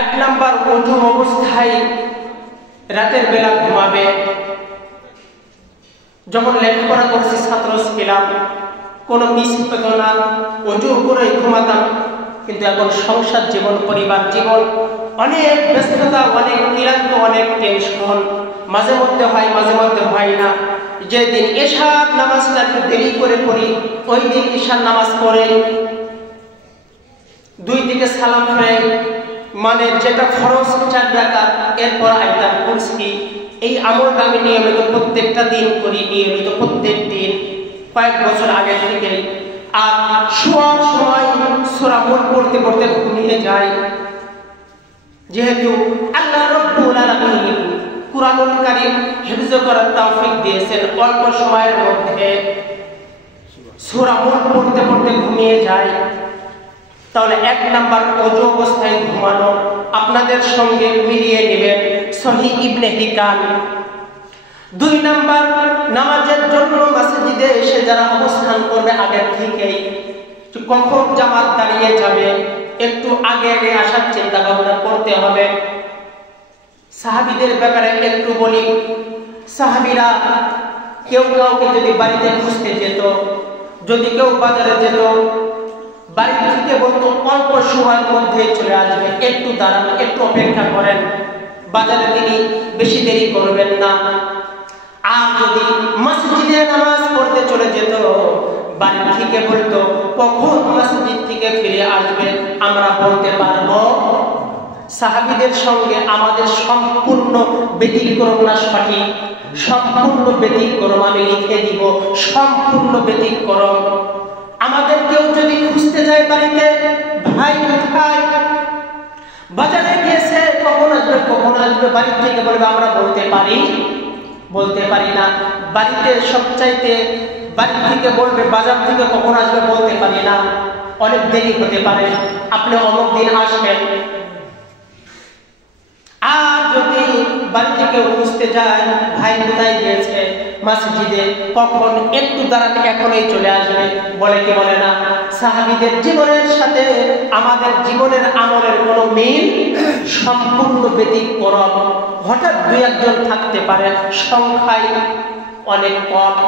এক নাম্বার ওযু অবস্থায় রাতের বেলা ঘুমাবে। যখন লেখাপড়া করছি ছাত্র ছিলাম কোনো মিস হতো না, ওযু করে ঘুমাতাম। কিন্তু এখন সংসার জীবন, পরিবার জীবন, অনেক ব্যস্ততা, অনেক ক্লান্ত, অনেক টেনশন, মাঝে মধ্যে হয় মাঝে মধ্যে হয় না। যেদিন এশার নামাজটা একটু দেরি করে পড়ি, ওই দিন এশার নামাজ পড়ে দুই দিকে সালাম ফেরাই, মানে যেটা ফরজ 4 রাকাত, এরপর আয়াতুল কুরসি। এই আমলটা আমি নিয়মিত প্রত্যেকটা দিন করি, নিয়মিত প্রত্যেক দিন কয়েক বছর আগে থেকে। আর শোয়ার সময় সূরা মুলক পড়তে পড়তে ঘুমিয়ে যাই। যেহেতু আল্লাহ রাব্বুল আলামিন কুরআনুল কারীম হিফজ করার তৌফিক দিয়েছেন, অল্প সময়ের মধ্যে সূরা মুলক পড়তে পড়তে ঘুমিয়ে যাই। তাহলে এক নাম্বার ওযু অবস্থায় ঘুমানো আপনাদের সঙ্গে মিলিয়ে নেবেন সহিহ ইবনে হিকাম। 2 নাম্বার নামাজের জন্য মসজিদে এসে যারা অবস্থান করবে আগের থেকেই, কখন জামাত দাঁড়িয়ে যাবে একটু আগে আগে আসার চিন্তা ভাবনা করতে হবে। সাহাবীদের ব্যাপারে একটু বলি। সাহাবীরা কেউ কাউকে যদি বাড়িতে খুঁজতে যেত, যদি কেউ বাজারে যেত, বাড়ি থেকে বলতো অল্প সময়ের মধ্যে চলে আসবে, একটু দাঁড়ান, একটু অপেক্ষা করেন। বাজারে তিনি বেশি দেরি করবেন না। আর যদি মসজিদে নামাজ পড়তে চলে যেত, বাড়ি থেকে বলতো কখন মসজিদ থেকে ফিরে আসবে আমরা বলতে পারবো। সাহাবীদের সঙ্গে আমাদের সম্পূর্ণ ব্যতিক্রম না সঠিক? সম্পূর্ণ ব্যতিক্রম, আমি লিখে দিব সম্পূর্ণ ব্যতিক্রম। আমাদের কেউ যদি খুঁজতে যায় বাড়িতে, ভাই কোথায়, বাজারে গিয়েছে, কখন আসবে কখন আসবে, বাড়ি থেকে বলবে আমরা বলতে পারি না। বাড়িতে সবচাইতে বাড়ি থেকে বলবে বাজার থেকে কখন আসবে বলতে পারি না, অনেক দেরি হতে পারে, আপনি অমুক দিন আসবেন। আর যদি বাড়ি থেকে খুঁজতে যায় ভাই কোথায় গিয়েছে, মসজিদে, কখন, একটু দাঁড়াতে এখনই চলে আসবে, বলে কি বলে না? সাহাবীদের জীবনের সাথে আমাদের জীবনের আমলের কোনো মিল, সম্পূর্ণ ব্যতিক্রম। হঠাৎ 2-1 জন থাকতে পারে, সংখ্যায় অনেক কম।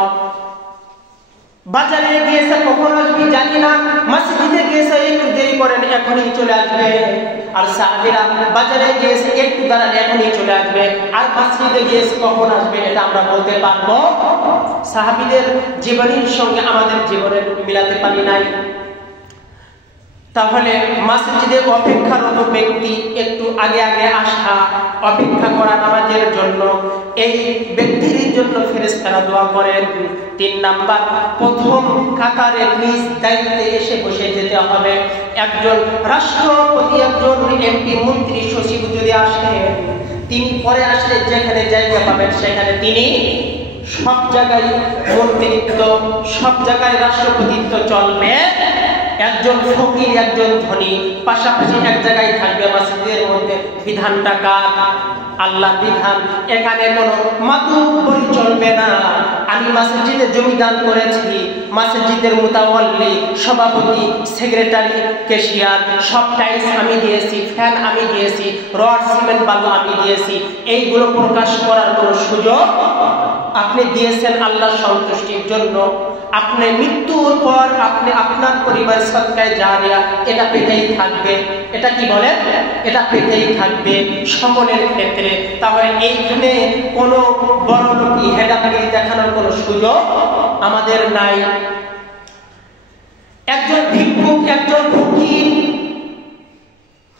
বাজারে গিয়েছে কখন আসবে জানি না, মসজিদে গিয়েছে একটু দেরি করেন এখনই চলে আসবে। আর সাহাবীরা বাজারে গিয়েছে একটু দাঁড়ান এখনই চলে আসবে, আর মসজিদে গিয়েছে কখন আসবে এটা আমরা বলতে পারবো? সাহাবীদের জীবনের সঙ্গে আমাদের জীবনের মিলাতে পারি নাই। তাহলে মসজিদে অপেক্ষারত ব্যক্তি একটু আগে আগে আসা, অপেক্ষা করা নামাজের জন্য, এই ব্যক্তির জন্য ফেরেশতারা দোয়া করেন। 3 নাম্বার, প্রথম কাতারের নিজ দায়িত্বে এসে বসে যেতে হবে। একজন রাষ্ট্রপতি, একজন এমপি, মন্ত্রী, সচিব যদি আসে, তিনি পরে আসলে যেখানে জায়গা পাবেন সেখানে তিনি সব জায়গায় মন্ত্রিত্ব, সব জায়গায় রাষ্ট্রপতিত্ব চলবে। একজন ফকির, একজন ধনী পাশাপাশি এক জায়গায় থাকবে। মসজিদের মধ্যে বিধানটা কার? আল্লাহর বিধান। এখানে কোনো মাতুব্বরি চলবে না। আমি মসজিদে জমি দান করেছি, মসজিদের মুতাওয়াল্লি, সভাপতি, সেক্রেটারি, ক্যাশিয়ার, সব টাইলস আমি দিয়েছি, ফ্যান আমি দিয়েছি, রড, সিমেন্ট, বালু আমি দিয়েছি, এইগুলো প্রকাশ করার কোনো সুযোগ? আপনি দিয়েছেন আল্লাহর সন্তুষ্টির জন্য। আপনি মৃত্যুর পর আপনি আপনার পরিবার সদকায়ে জারিয়া এটা পেতেই থাকবে। এটা কি বলে? এটা পেতেই থাকবে সকলের ক্ষেত্রে। তাহলে এইখানে কোনো বড় লোকই হেদায়েত দেখানোর কোনো সুযোগ আমাদের নাই। একজন ভিক্ষুক, একজন ফকির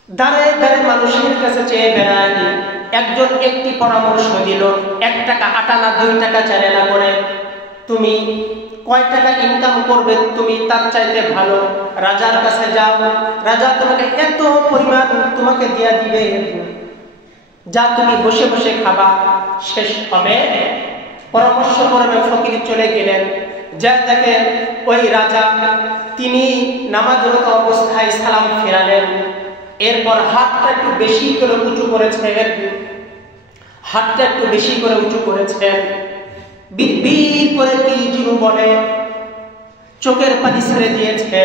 দাঁড়ায় দাঁড়ায় মানুষের কাছে চেয়ে বেড়ায়, একজন একটি পরামর্শ দিল, 1 টাকা আটা না 2 টাকা চারে না করে তুমি কয় টাকা ইনকাম করবে, তুমি তার চাইতে ভালো রাজার কাছে যাও, রাজা তোমাকে এত পরিমাণ তোমাকে দিয়া দিবে, যা তুমি বসে বসে খাবা, শেষ হবে। পরামর্শ করবে, ফকির চলে গেলেন। যা দেখে ওই রাজা, তিনি নামাজরত অবস্থায় সালাম ফেরালেন, এরপর হাতটা একটু বেশি করে উঁচু করেছেন, হাতটা একটু বেশি করে উঁচু করেছেন, বিড়বিড় করে কি যেন বলে, চোখের পানি ছেড়ে দিয়েছে।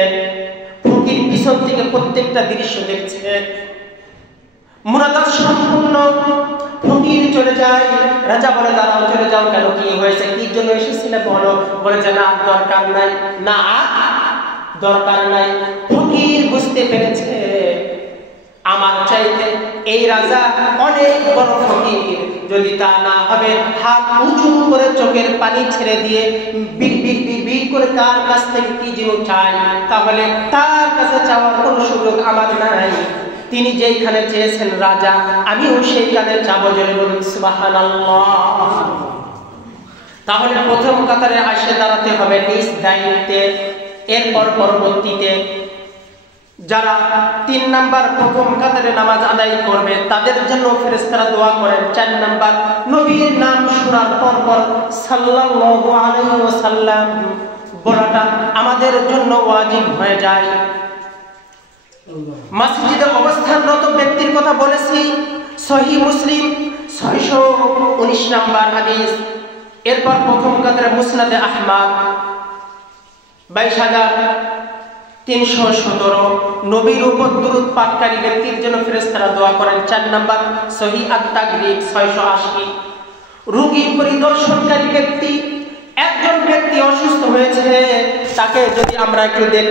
ফকির পিছন থেকে প্রত্যেকটা দৃশ্য দেখছে। মুনাজাত সম্পূর্ণ, ফকির চলে যায়। রাজা বলে দাঁড়াও, চলে যাও কেন, কি হয়েছে, কি জন্য এসেছিলে বলো। বলে যে না দরকার নাই, না দরকার নাই। ফকির বুঝতে পেরেছে আমার চাইতে এই রাজা অনেক বড় ফকির, যদি তা না হবে হাত উঁচু করে চোখের পানি ছেড়ে দিয়ে বিড় বিড় বিড় বিড় করে তার কাছ থেকে কি যেন চাই, তাহলে তার কাছে চাওয়ার কোনো সুযোগ আমার নাই। তিনি যেইখানে চেয়েছেন রাজা, আমিও সেইখানে চাবো, জোরে বলুন সুবহানাল্লাহ। তাহলে প্রথম কাতারে আসে দাঁড়াতে হবে নিজ দায়িত্বে। এরপর পরবর্তীতে যারা ৩ নাম্বার প্রথম কাতারে নামাজ আদায় করবে তাদের জন্য ফেরেশতারা দোয়া করেন। ৪ নাম্বার নবীর নাম শোনার পর সাল্লাল্লাহু আলাইহি ওয়াসাল্লাম বলাটা আমাদের জন্য ওয়াজিব হয়ে যায়। মসজিদে অবস্থানরত ব্যক্তির কথা বলেছি, সহিহ মুসলিম ৬১৯ নাম্বার হাদিস। এরপর প্রথম কাতারে মুসনাদে আহমদ ২২,৩১৭ নবীর উপর দুরূদ পাঠকারী ব্যক্তির জন্য ফেরেশতারা দোয়া করেন। ৪ নাম্বার সহিহ আত-তাগরিব ৬৮০ রোগী পরিদর্শনকারী ব্যক্তি, একজন ব্যক্তি অসুস্থ হয়েছে, তাকে যদি আমরা একটু দেখি